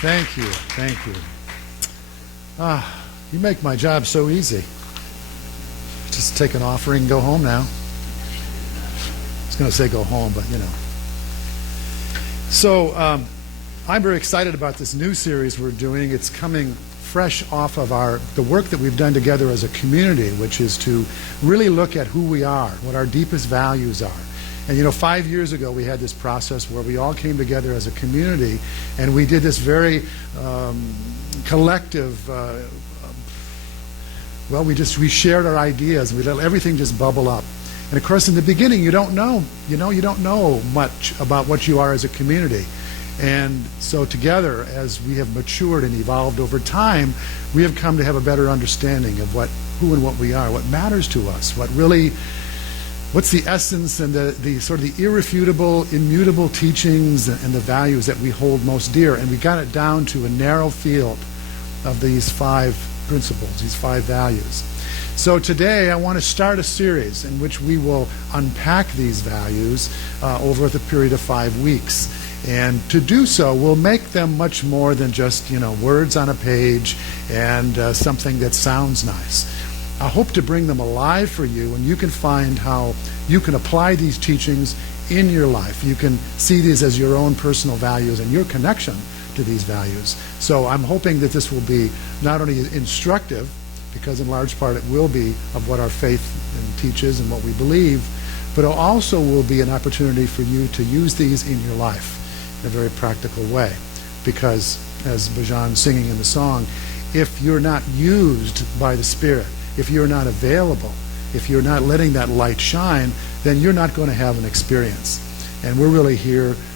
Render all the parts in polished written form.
Thank you. Thank you. You make my job so easy. Just take an offering and go home now. I was going to say go home, but you know. So I'm very excited about this new series we're doing. It's coming fresh off of the work that we've done together as a community, which is to really look at who we are, what our deepest values are. And you know, 5 years ago we had this process where we all came together as a community and we did this very collective, we shared our ideas, we let everything just bubble up. And of course in the beginning you don't know much about what you are as a community. And so together, as we have matured and evolved over time, we have come to have a better understanding of who and what we are, what matters to us, what's the essence and the sort of the irrefutable, immutable teachings and the values that we hold most dear. And we got it down to a narrow field of these 5 principles, these 5 values. So today I want to start a series in which we will unpack these values over the period of 5 weeks. And to do so, we'll make them much more than just, words on a page and something that sounds nice. I hope to bring them alive for you, and you can find how you can apply these teachings in your life. You can see these as your own personal values and your connection to these values. So I'm hoping that this will be not only instructive, because in large part it will be of what our faith teaches and what we believe, but it also will be an opportunity for you to use these in your life in a very practical way. Because, as Bajan's singing in the song, if you're not used by the Spirit, if you're not available, if you're not letting that light shine, then you're not going to have an experience. And we're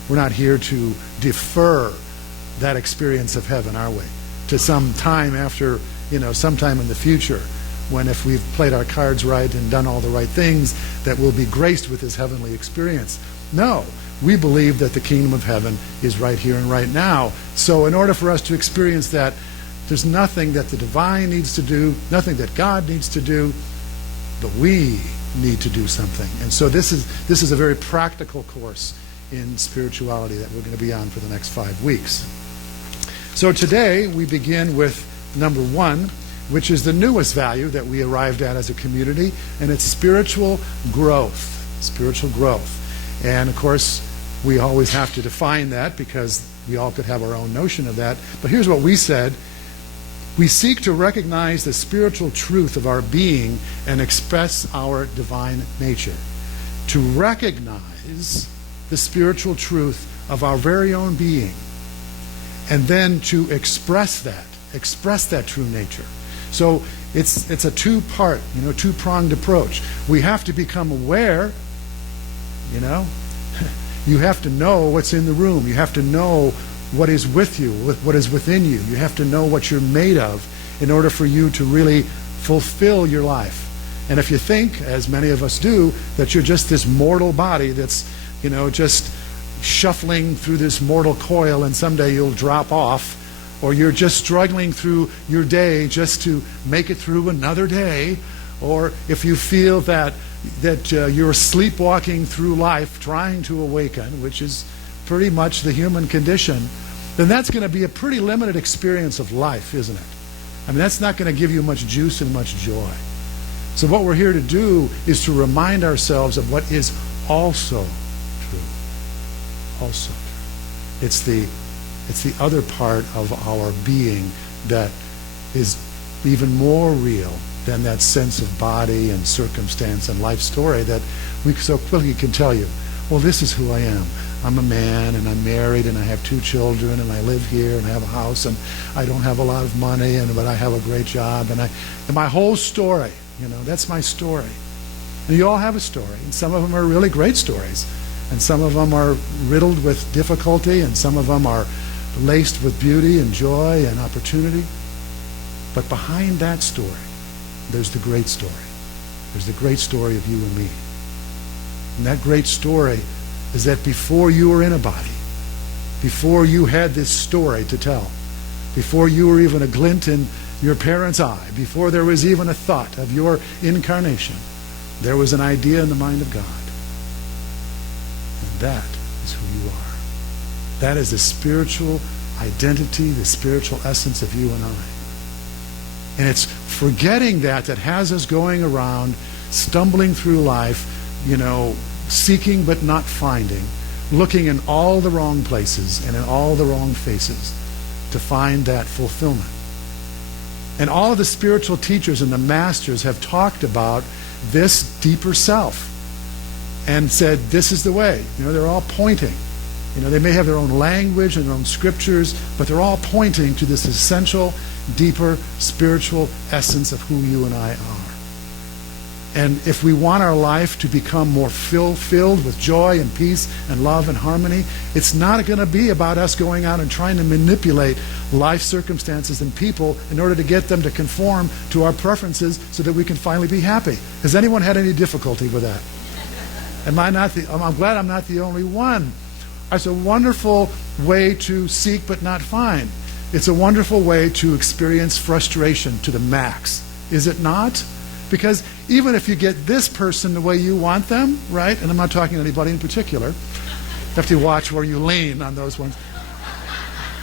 not here to defer that experience of heaven, are we? To some time after, sometime in the future, when if we've played our cards right and done all the right things, that we'll be graced with this heavenly experience. No, we believe that the kingdom of heaven is right here and right now. So in order for us to experience that, there's nothing that the divine needs to do, nothing that God needs to do, but we need to do something. And so this is a very practical course in spirituality that we're going to be on for the next 5 weeks. So today we begin with number 1, which is the newest value that we arrived at as a community, and it's spiritual growth. Spiritual growth. And of course, we always have to define that because we all could have our own notion of that. But here's what we said. We seek to recognize the spiritual truth of our being and express our divine nature. To recognize the spiritual truth of our very own being, and then to express that true nature. So it's a two-part, two-pronged approach. We have to become aware, you have to know what's in the room. You have to know what is with you, what is within you. You have to know what you're made of in order for you to really fulfill your life. And if you think, as many of us do, that you're just this mortal body that's, just shuffling through this mortal coil and someday you'll drop off, or you're just struggling through your day just to make it through another day, or if you feel that you're sleepwalking through life trying to awaken, which is pretty much the human condition, then that's going to be a pretty limited experience of life, isn't it? I mean, that's not going to give you much juice and much joy. So what we're here to do is to remind ourselves of what is also true. Also true. It's the other part of our being that is even more real than that sense of body and circumstance and life story that we so quickly can tell you, well, this is who I am. I'm a man and I'm married and I have 2 children and I live here and I have a house and I don't have a lot of money but I have a great job and my whole story, that's my story. And you all have a story, and some of them are really great stories, and some of them are riddled with difficulty, and some of them are laced with beauty and joy and opportunity. But behind that story, there's the great story. There's the great story of you and me. And that great story is that before you were in a body, before you had this story to tell, before you were even a glint in your parents' eye, before there was even a thought of your incarnation, there was an idea in the mind of God. And that is who you are. That is the spiritual identity, the spiritual essence of you and I. And it's forgetting that has us going around, stumbling through life, seeking but not finding, looking in all the wrong places and in all the wrong faces to find that fulfillment. And all of the spiritual teachers and the masters have talked about this deeper self and said, this is the way. They're all pointing. They may have their own language and their own scriptures, but they're all pointing to this essential, deeper, spiritual essence of who you and I are. And if we want our life to become more filled with joy and peace and love and harmony, it's not going to be about us going out and trying to manipulate life circumstances and people in order to get them to conform to our preferences so that we can finally be happy. Has anyone had any difficulty with that? I'm glad I'm not the only one. It's a wonderful way to seek but not find. It's a wonderful way to experience frustration to the max. Is it not? Because even if you get this person the way you want them, right? And I'm not talking to anybody in particular. You have to watch where you lean on those ones.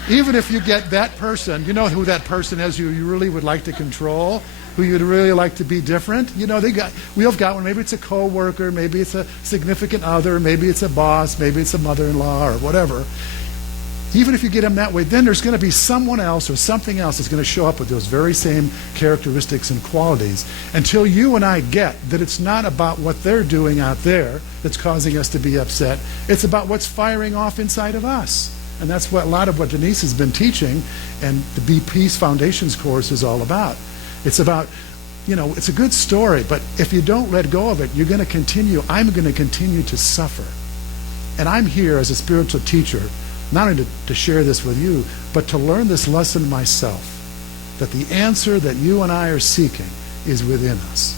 Even if you get that person, you know who that person is you really would like to control, who you'd really like to be different. We all got one. Maybe it's a co-worker, maybe it's a significant other, maybe it's a boss, maybe it's a mother-in-law or whatever. Even if you get them that way, then there's going to be someone else or something else that's going to show up with those very same characteristics and qualities until you and I get that it's not about what they're doing out there that's causing us to be upset. It's about what's firing off inside of us. And that's what a lot of what Denise has been teaching and the Be Peace Foundations course is all about. It's about, it's a good story, but if you don't let go of it, you're going to continue. I'm going to continue to suffer. And I'm here as a spiritual teacher not only to share this with you, but to learn this lesson myself, that the answer that you and I are seeking is within us.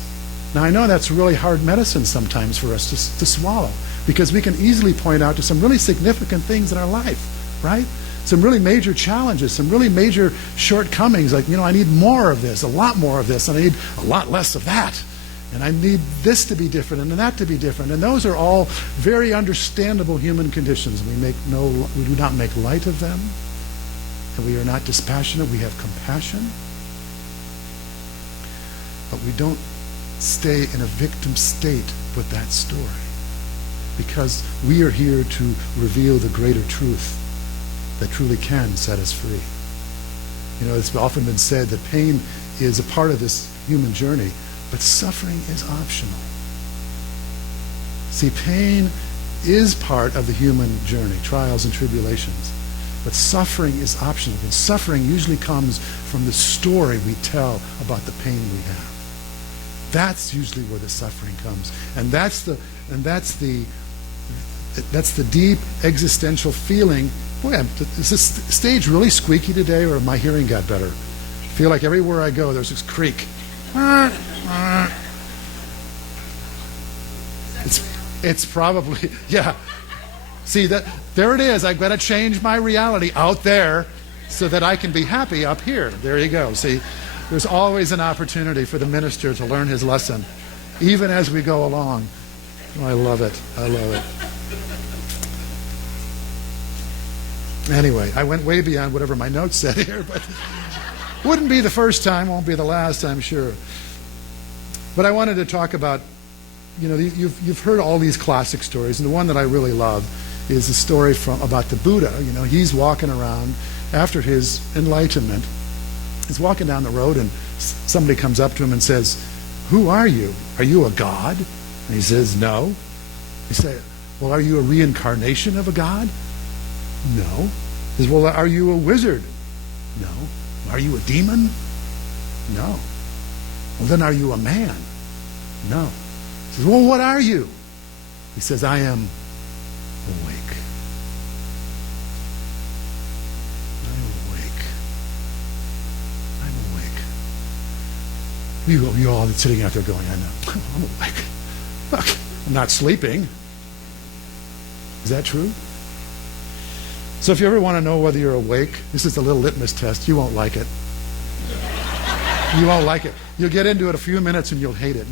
Now, I know that's really hard medicine sometimes for us to swallow, because we can easily point out to some really significant things in our life, right? Some really major challenges, some really major shortcomings, like, I need more of this, a lot more of this, and I need a lot less of that. And I need this to be different and that to be different. And those are all very understandable human conditions. We do not make light of them. And we are not dispassionate. We have compassion. But we don't stay in a victim state with that story. Because we are here to reveal the greater truth that truly can set us free. It's often been said that pain is a part of this human journey, but suffering is optional. See, pain is part of the human journey, trials and tribulations. But suffering is optional. And suffering usually comes from the story we tell about the pain we have. That's usually where the suffering comes. And that's the deep existential feeling. Boy, is this stage really squeaky today, or my hearing got better? I feel like everywhere I go there's this creak. It's probably, yeah. See, there it is. I've got to change my reality out there so that I can be happy up here. There you go. See, there's always an opportunity for the minister to learn his lesson, even as we go along. Oh, I love it. I love it. Anyway, I went way beyond whatever my notes said here, but wouldn't be the first time, won't be the last, I'm sure. But I wanted to talk about, you've heard all these classic stories, and the one that I really love is the story about the Buddha. He's walking around after his enlightenment. He's walking down the road, and somebody comes up to him and says, "Who are you? Are you a god?" And he says, "No." He said, "Well, are you a reincarnation of a god?" "No." He says, "Well, are you a wizard?" "No." "Are you a demon?" "No." "Well, then are you a man?" "No." He says, "Well, what are you?" He says, "I am awake. I'm awake. I'm awake." You all sitting out there going, "I know. I'm awake. Look, I'm not sleeping." Is that true? So if you ever want to know whether you're awake, this is a little litmus test. You won't like it. You won't like it. You'll get into it a few minutes and you'll hate it.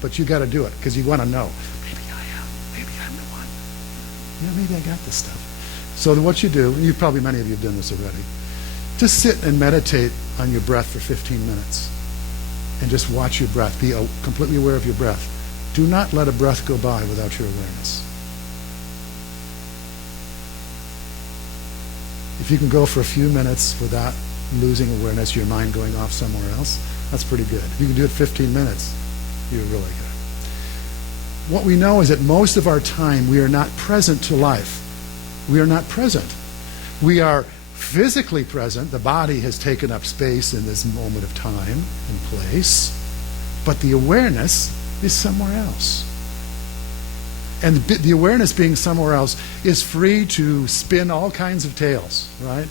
But you got to do it because you want to know. Maybe I am. Maybe I'm the one. Maybe I got this stuff. So what you do, and many of you have done this already, just sit and meditate on your breath for 15 minutes. And just watch your breath. Be completely aware of your breath. Do not let a breath go by without your awareness. If you can go for a few minutes without losing awareness, your mind going off somewhere else, that's pretty good. If you can do it 15 minutes, you're really good. What we know is that most of our time we are not present to life. We are not present. We are physically present. The body has taken up space in this moment of time and place, but the awareness is somewhere else. And the awareness being somewhere else is free to spin all kinds of tales, right?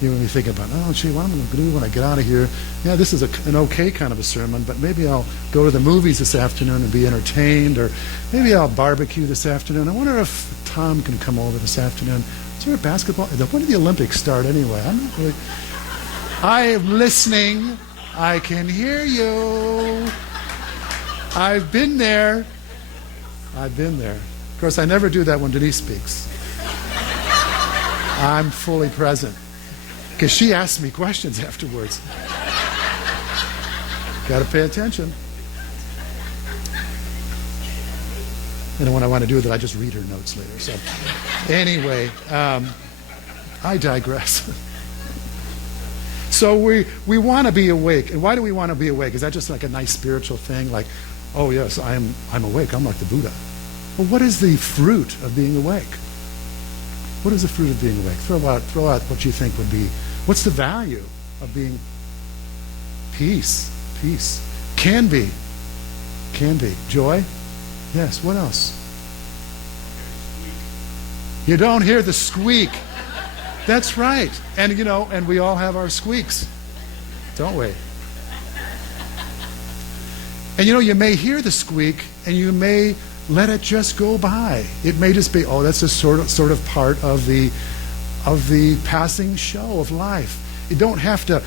When you think about, oh, gee, what am I going to do when I get out of here? Yeah, this is an okay kind of a sermon, but maybe I'll go to the movies this afternoon and be entertained, or maybe I'll barbecue this afternoon. I wonder if Tom can come over this afternoon. Is there a basketball? When do the Olympics start anyway? I'm not really... I am listening. I can hear you. I've been there. I've been there. Of course, I never do that when Denise speaks. I'm fully present. Because she asks me questions afterwards. Got to pay attention. And when I want to do that, I just read her notes later. So anyway, I digress. So we want to be awake. And why do we want to be awake? Is that just like a nice spiritual thing? Like, oh yes, I'm awake. I'm like the Buddha. Well, what is the fruit of being awake? What is the fruit of being awake? Throw out what you think would be. What's the value of being peace? Peace. Can be. Joy? Yes. What else? You don't hear the squeak. That's right. And and we all have our squeaks, don't we? And you may hear the squeak and you may let it just go by. It may just be, oh, that's a sort of part of the passing show of life. You don't have to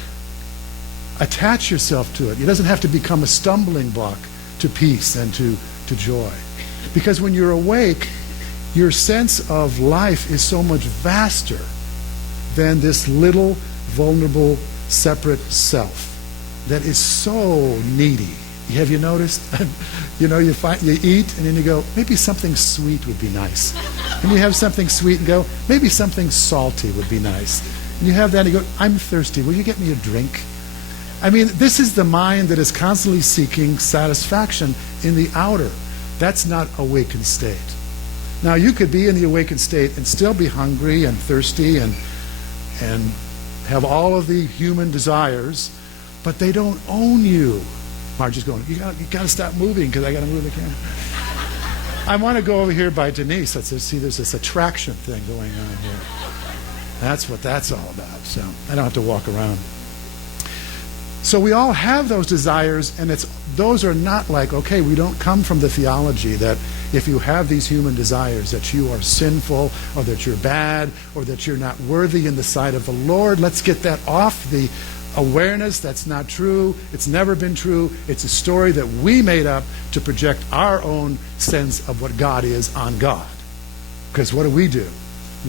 attach yourself to it. It doesn't have to become a stumbling block to peace and to joy. Because when you're awake, your sense of life is so much vaster than this little, vulnerable, separate self that is so needy. Have you noticed? You eat and then you go, maybe something sweet would be nice. And you have something sweet and go, maybe something salty would be nice. And you have that and you go, I'm thirsty. Will you get me a drink? I mean, this is the mind that is constantly seeking satisfaction in the outer. That's not awakened state. Now, you could be in the awakened state and still be hungry and thirsty and have all of the human desires, but they don't own you. Margie's going, you got to stop moving because I got to move the camera. I want to go over here by Denise. Let's see, there's this attraction thing going on here. That's what that's all about. So I don't have to walk around. So we all have those desires, and those are not like, okay, we don't come from the theology that if you have these human desires that you are sinful or that you're bad or that you're not worthy in the sight of the Lord. Let's get that off the awareness. That's not true. It's never been true. It's a story that we made up to project our own sense of what God is on God. Because what do?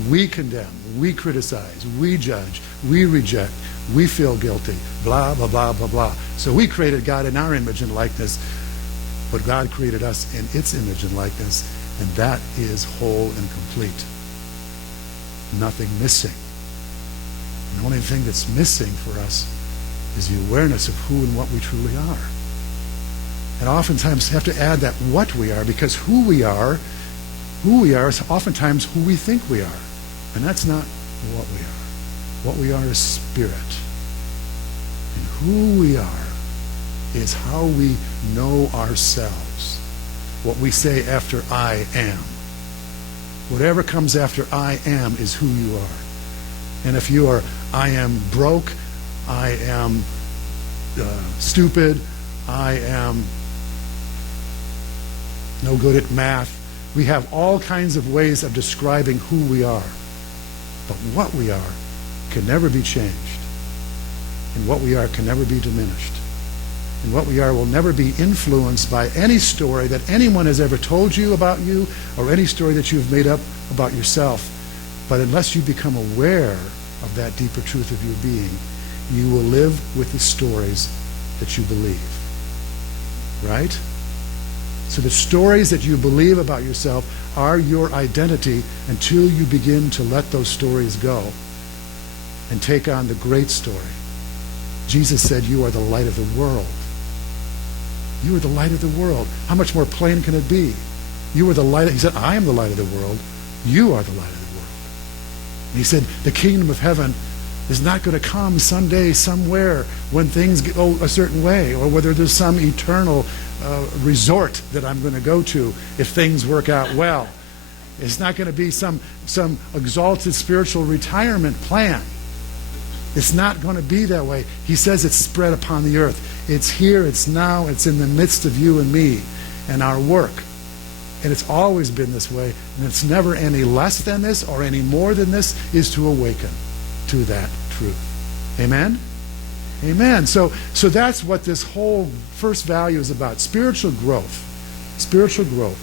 We condemn, we criticize, we judge, we reject, we feel guilty, blah, blah, blah, blah, blah. So we created God in our image and likeness, but God created us in its image and likeness, and that is whole and complete. Nothing missing. The only thing that's missing for us is the awareness of who and what we truly are. And oftentimes have to add that what we are, because who we are is oftentimes who we think we are. And that's not what we are. What we are is spirit. And who we are is how we know ourselves. What we say after I am. Whatever comes after I am is who you are. And if you are, I am broke, I am stupid, I am no good at math. We have all kinds of ways of describing who we are. But what we are can never be changed. And what we are can never be diminished. And what we are will never be influenced by any story that anyone has ever told you about you or any story that you've made up about yourself. But unless you become aware of that deeper truth of your being, you will live with the stories that you believe. Right? So the stories that you believe about yourself are your identity until you begin to let those stories go and take on the great story. Jesus said, you are the light of the world. You are the light of the world. How much more plain can it be? You are the light. He said, I am the light of the world. You are the light of the world. And he said, the kingdom of heaven is not going to come someday, somewhere, when things go a certain way, or whether there's some eternal resort that I'm going to go to if things work out well. It's not going to be some exalted spiritual retirement plan. It's not going to be that way. He says it's spread upon the earth. It's here, it's now, it's in the midst of you and me and our work. And it's always been this way, and it's never any less than this or any more than this, is to awaken to that truth. Amen? Amen. So that's what this whole first value is about. Spiritual growth. Spiritual growth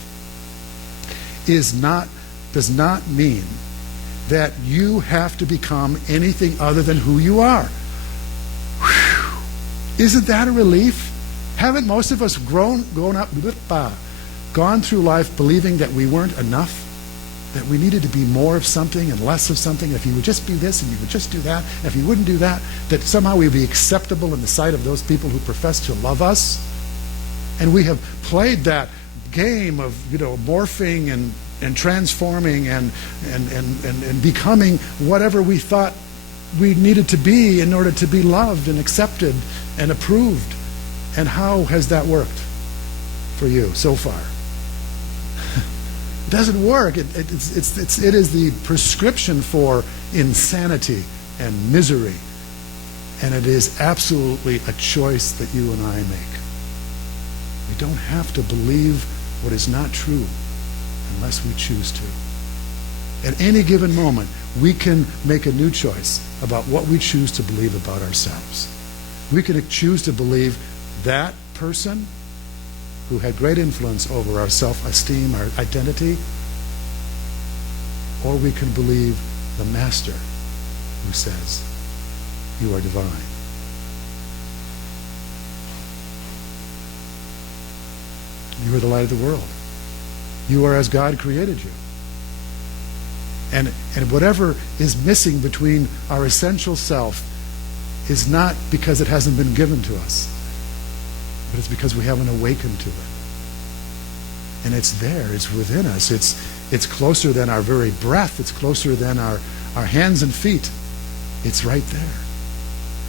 does not mean that you have to become anything other than who you are. Whew. Isn't that a relief? Haven't most of us gone through life believing that we weren't enough? That we needed to be more of something and less of something? If you would just be this and you would just do that, if you wouldn't do that, that somehow we would be acceptable in the sight of those people who profess to love us? And we have played that game of, morphing and transforming and becoming whatever we thought we needed to be in order to be loved and accepted and approved. And how has that worked for you so far? It doesn't work. It is the prescription for insanity and misery. And it is absolutely a choice that you and I make. We don't have to believe what is not true unless we choose to. At any given moment, we can make a new choice about what we choose to believe about ourselves. We can choose to believe that person who had great influence over our self-esteem, our identity, or we can believe the Master who says, you are divine. You are the light of the world. You are as God created you. And whatever is missing between our essential self is not because it hasn't been given to us, but it's because we haven't awakened to it. And it's there, it's within us. It's closer than our very breath. It's closer than our hands and feet. It's right there.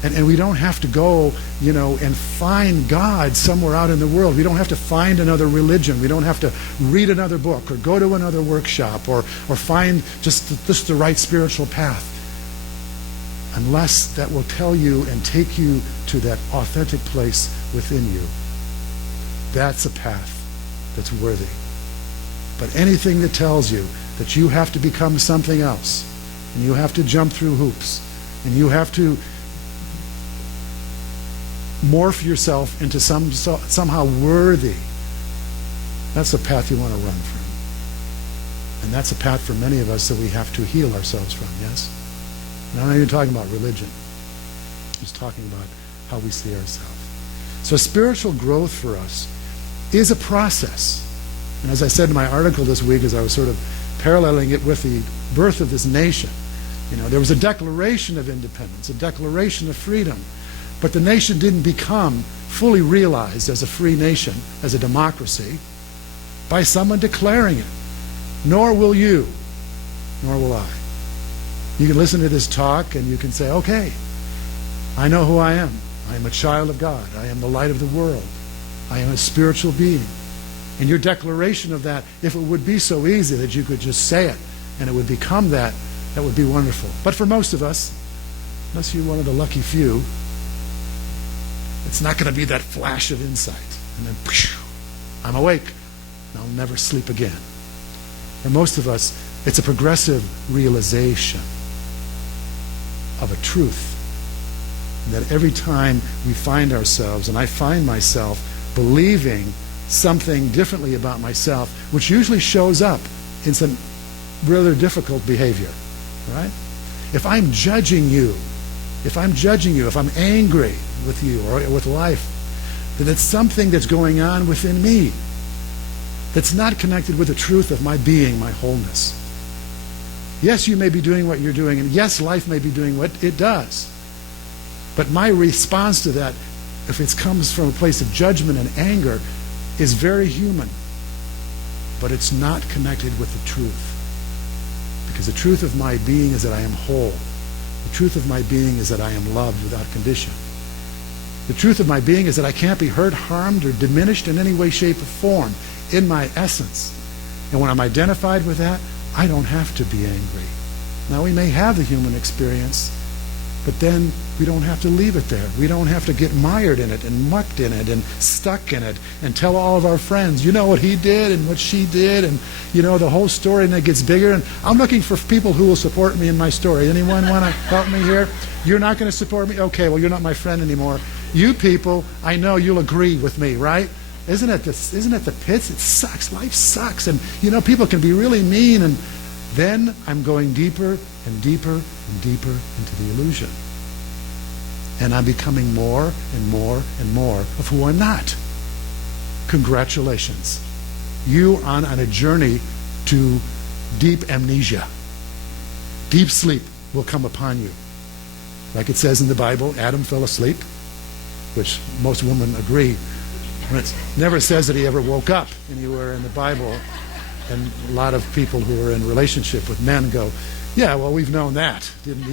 And we don't have to go, and find God somewhere out in the world. We don't have to find another religion. We don't have to read another book or go to another workshop or find just the right spiritual path. Unless that will tell you and take you to that authentic place within you. That's a path that's worthy. But anything that tells you that you have to become something else, and you have to jump through hoops, and you have to morph yourself into somehow worthy, that's a path you want to run from. And that's a path for many of us that we have to heal ourselves from, yes? And I'm not even talking about religion. I'm just talking about how we see ourselves. So spiritual growth for us is a process. And as I said in my article this week, as I was sort of paralleling it with the birth of this nation, there was a declaration of independence, a declaration of freedom. But the nation didn't become fully realized as a free nation, as a democracy, by someone declaring it. Nor will you, nor will I. You can listen to this talk and you can say, okay, I know who I am. I am a child of God. I am the light of the world. I am a spiritual being. And your declaration of that, if it would be so easy that you could just say it and it would become that, that would be wonderful. But for most of us, unless you're one of the lucky few, it's not going to be that flash of insight. And then, I'm awake, and I'll never sleep again. For most of us, it's a progressive realization of a truth. And that every time we find ourselves, and I find myself believing something differently about myself, which usually shows up in some rather difficult behavior. right? If I'm judging you, if I'm angry with you or with life, then it's something that's going on within me that's not connected with the truth of my being, my wholeness. Yes, you may be doing what you're doing, and yes, life may be doing what it does. But my response to that, if it comes from a place of judgment and anger, is very human. But it's not connected with the truth. Because the truth of my being is that I am whole. The truth of my being is that I am loved without condition. The truth of my being is that I can't be hurt, harmed, or diminished in any way, shape, or form in my essence. And when I'm identified with that, I don't have to be angry. Now, we may have the human experience, but then we don't have to leave it there. We don't have to get mired in it and mucked in it and stuck in it and tell all of our friends, you know what he did and what she did, and you know the whole story, and it gets bigger. And I'm looking for people who will support me in my story. Anyone want to help me here? You're not going to support me? Okay, well, you're not my friend anymore. You people, I know you'll agree with me, right? Isn't it the pits? It sucks. Life sucks. And you know, people can be really mean, and then I'm going deeper and deeper and deeper into the illusion. And I'm becoming more and more and more of who I'm not. Congratulations. You are on a journey to deep amnesia. Deep sleep will come upon you. Like it says in the Bible, Adam fell asleep, which most women agree. It never says that he ever woke up anywhere in the Bible. And a lot of people who are in relationship with men go, yeah, well, we've known that. Didn't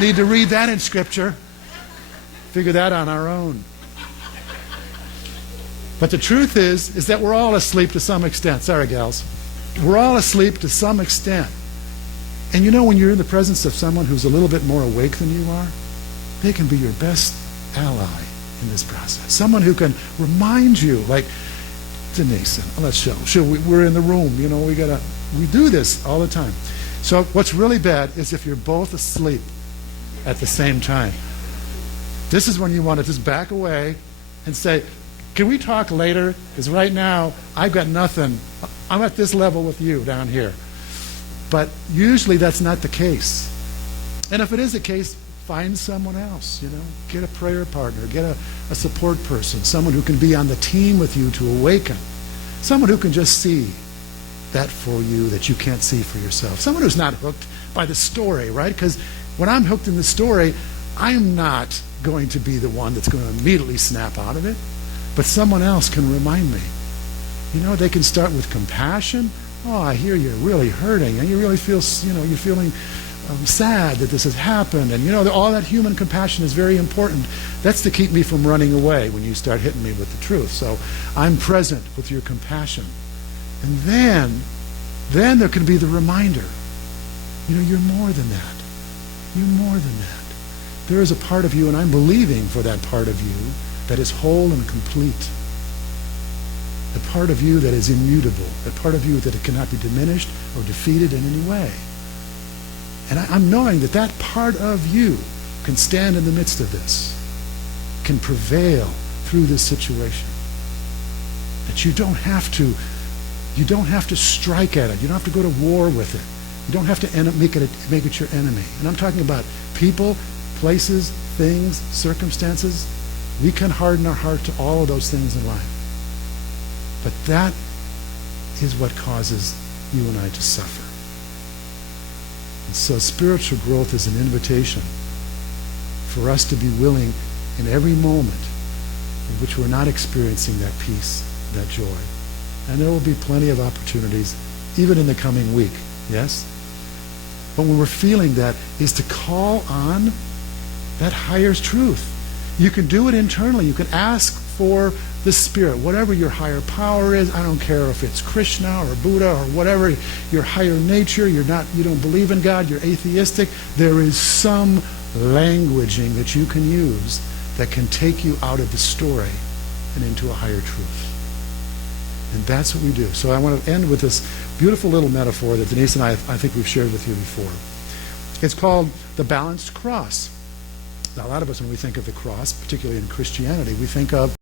need to read that in Scripture. Figure that on our own. But the truth is that we're all asleep to some extent. Sorry, gals. We're all asleep to some extent. And you know, when you're in the presence of someone who's a little bit more awake than you are, they can be your best ally in this process. Someone who can remind you, like Denise, and let's show. We're in the room. You know, we do this all the time. So what's really bad is if you're both asleep at the same time. This is when you want to just back away and say, can we talk later? Because right now, I've got nothing. I'm at this level with you down here. But usually that's not the case. And if it is the case, find someone else, you know. Get a prayer partner, get a support person, someone who can be on the team with you to awaken. Someone who can just see that for you that you can't see for yourself. Someone who's not hooked by the story, right? Because when I'm hooked in the story, I'm not going to be the one that's going to immediately snap out of it, but someone else can remind me. You know, they can start with compassion. Oh, I hear you're really hurting, and you really feel, you know, you're feeling sad that this has happened, and you know, all that human compassion is very important. That's to keep me from running away when you start hitting me with the truth. So I'm present with your compassion. And then there can be the reminder, you know, you're more than that. You're more than that. There is a part of you, and I'm believing for that part of you that is whole and complete. The part of you that is immutable. The part of you that it cannot be diminished or defeated in any way. And I'm knowing that that part of you can stand in the midst of this, can prevail through this situation. That you don't have to strike at it. You don't have to go to war with it. You don't have to make it your enemy. And I'm talking about people, places, things, circumstances. We can harden our heart to all of those things in life. But that is what causes you and I to suffer. And so spiritual growth is an invitation for us to be willing in every moment in which we're not experiencing that peace, that joy. And there will be plenty of opportunities, even in the coming week, yes? But when we're feeling that, is to call on that higher truth. You can do it internally. You can ask for the Spirit, whatever your higher power is. I don't care if it's Krishna or Buddha or whatever, your higher nature. You don't believe in God, you're atheistic. There is some languaging that you can use that can take you out of the story and into a higher truth. And that's what we do. So I want to end with this beautiful little metaphor that Denise and I think we've shared with you before. It's called the balanced cross. Now, a lot of us, when we think of the cross, particularly in Christianity, we think of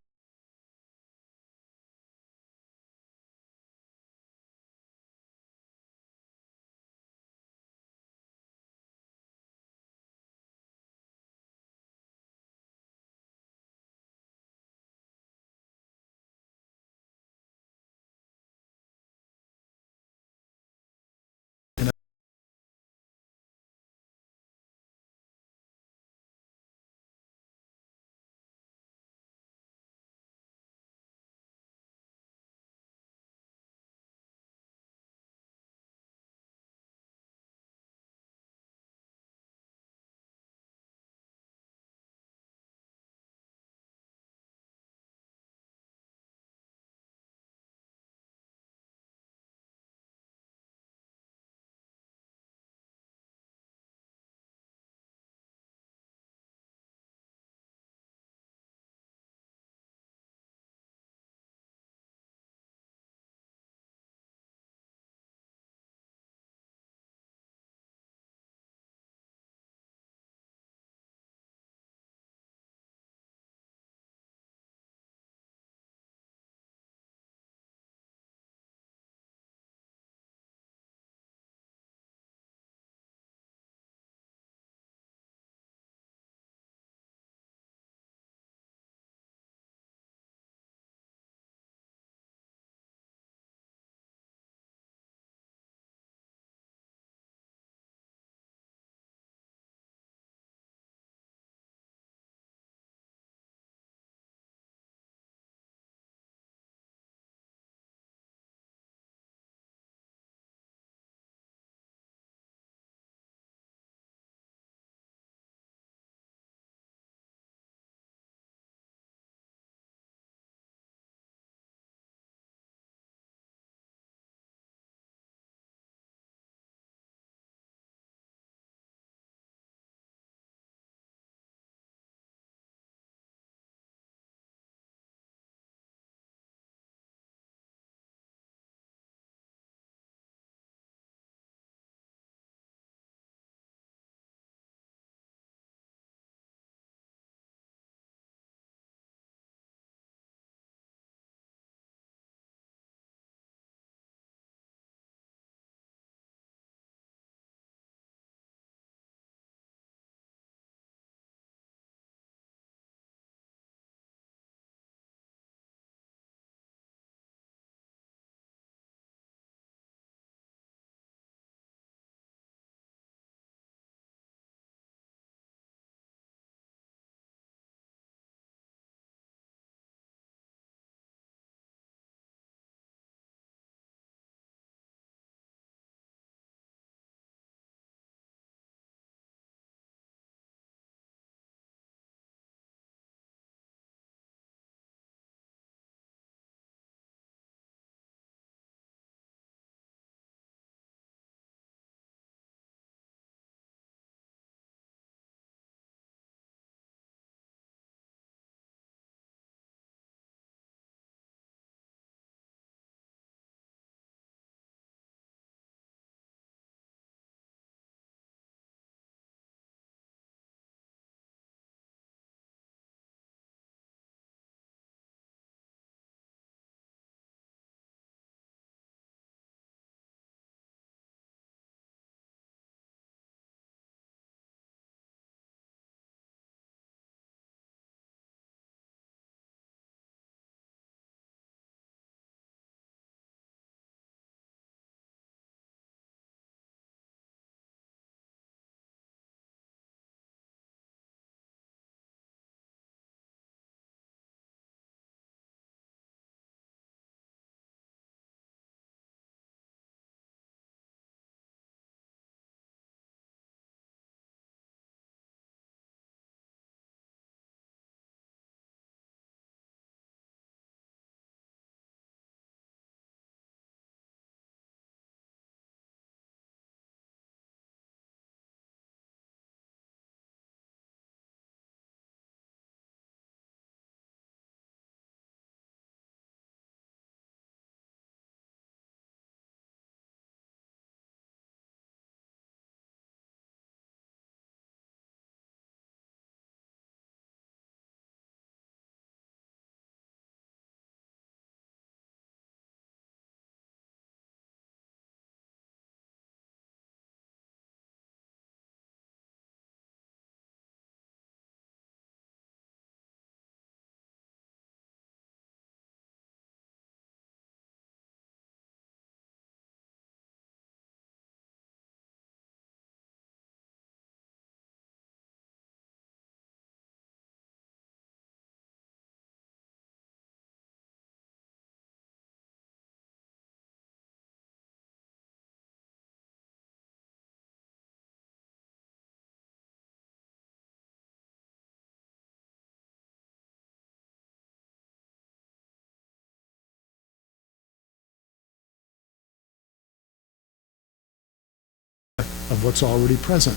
of what's already present.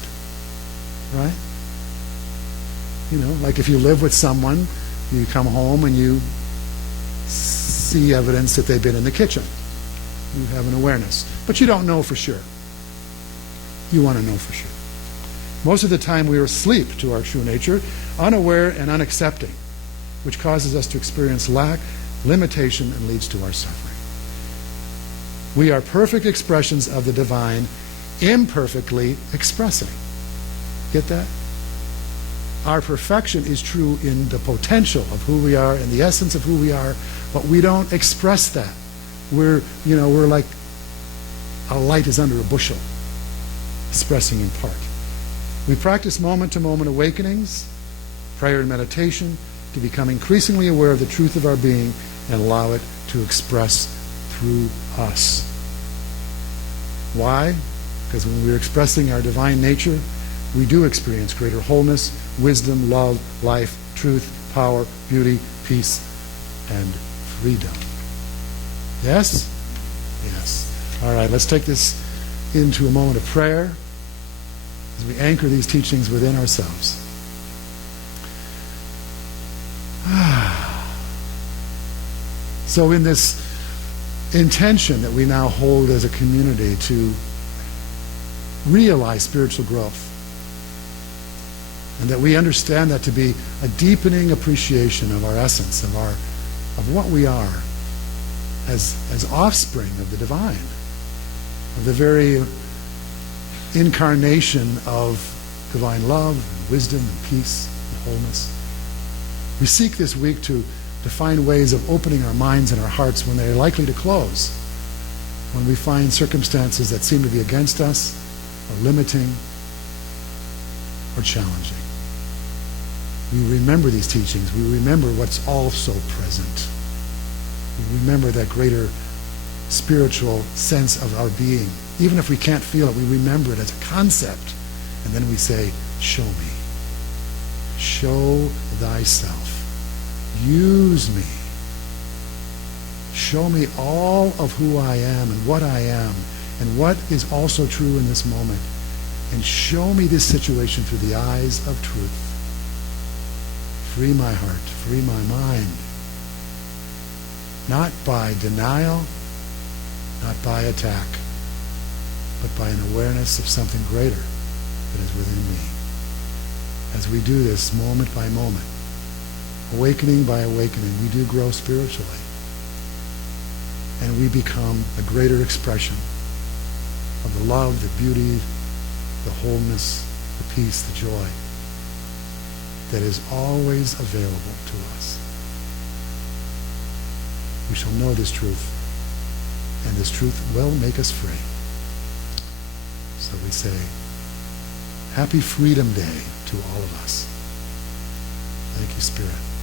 Right? You know, like if you live with someone, you come home and you see evidence that they've been in the kitchen. You have an awareness. But you don't know for sure. You want to know for sure. Most of the time we are asleep to our true nature, unaware and unaccepting, which causes us to experience lack, limitation, and leads to our suffering. We are perfect expressions of the divine, imperfectly expressing. Get that? Our perfection is true in the potential of who we are, in the essence of who we are, but we don't express that. We're like a light is under a bushel, expressing in part. We practice moment-to-moment awakenings, prayer and meditation, to become increasingly aware of the truth of our being and allow it to express through us. Why? Because when we're expressing our divine nature, we do experience greater wholeness, wisdom, love, life, truth, power, beauty, peace, and freedom. Yes? Yes. All right, let's take this into a moment of prayer as we anchor these teachings within ourselves. So in this intention that we now hold as a community to realize spiritual growth, and that we understand that to be a deepening appreciation of our essence, of what we are as offspring of the divine, of the very incarnation of divine love, and wisdom, and peace, and wholeness. We seek this week to find ways of opening our minds and our hearts when they're likely to close, when we find circumstances that seem to be against us, or limiting, or challenging. We remember these teachings. We remember what's also present. We remember that greater spiritual sense of our being. Even if we can't feel it, we remember it as a concept. And then we say, show me. Show thyself. Use me. Show me all of who I am and what I am and what is also true in this moment. And show me this situation through the eyes of truth. Free my heart, free my mind. Not by denial, not by attack, but by an awareness of something greater that is within me. As we do this moment by moment, awakening by awakening, we do grow spiritually. And we become a greater expression of the love, the beauty, the wholeness, the peace, the joy that is always available to us. We shall know this truth, and this truth will make us free. So we say, Happy Freedom Day to all of us. Thank you, Spirit.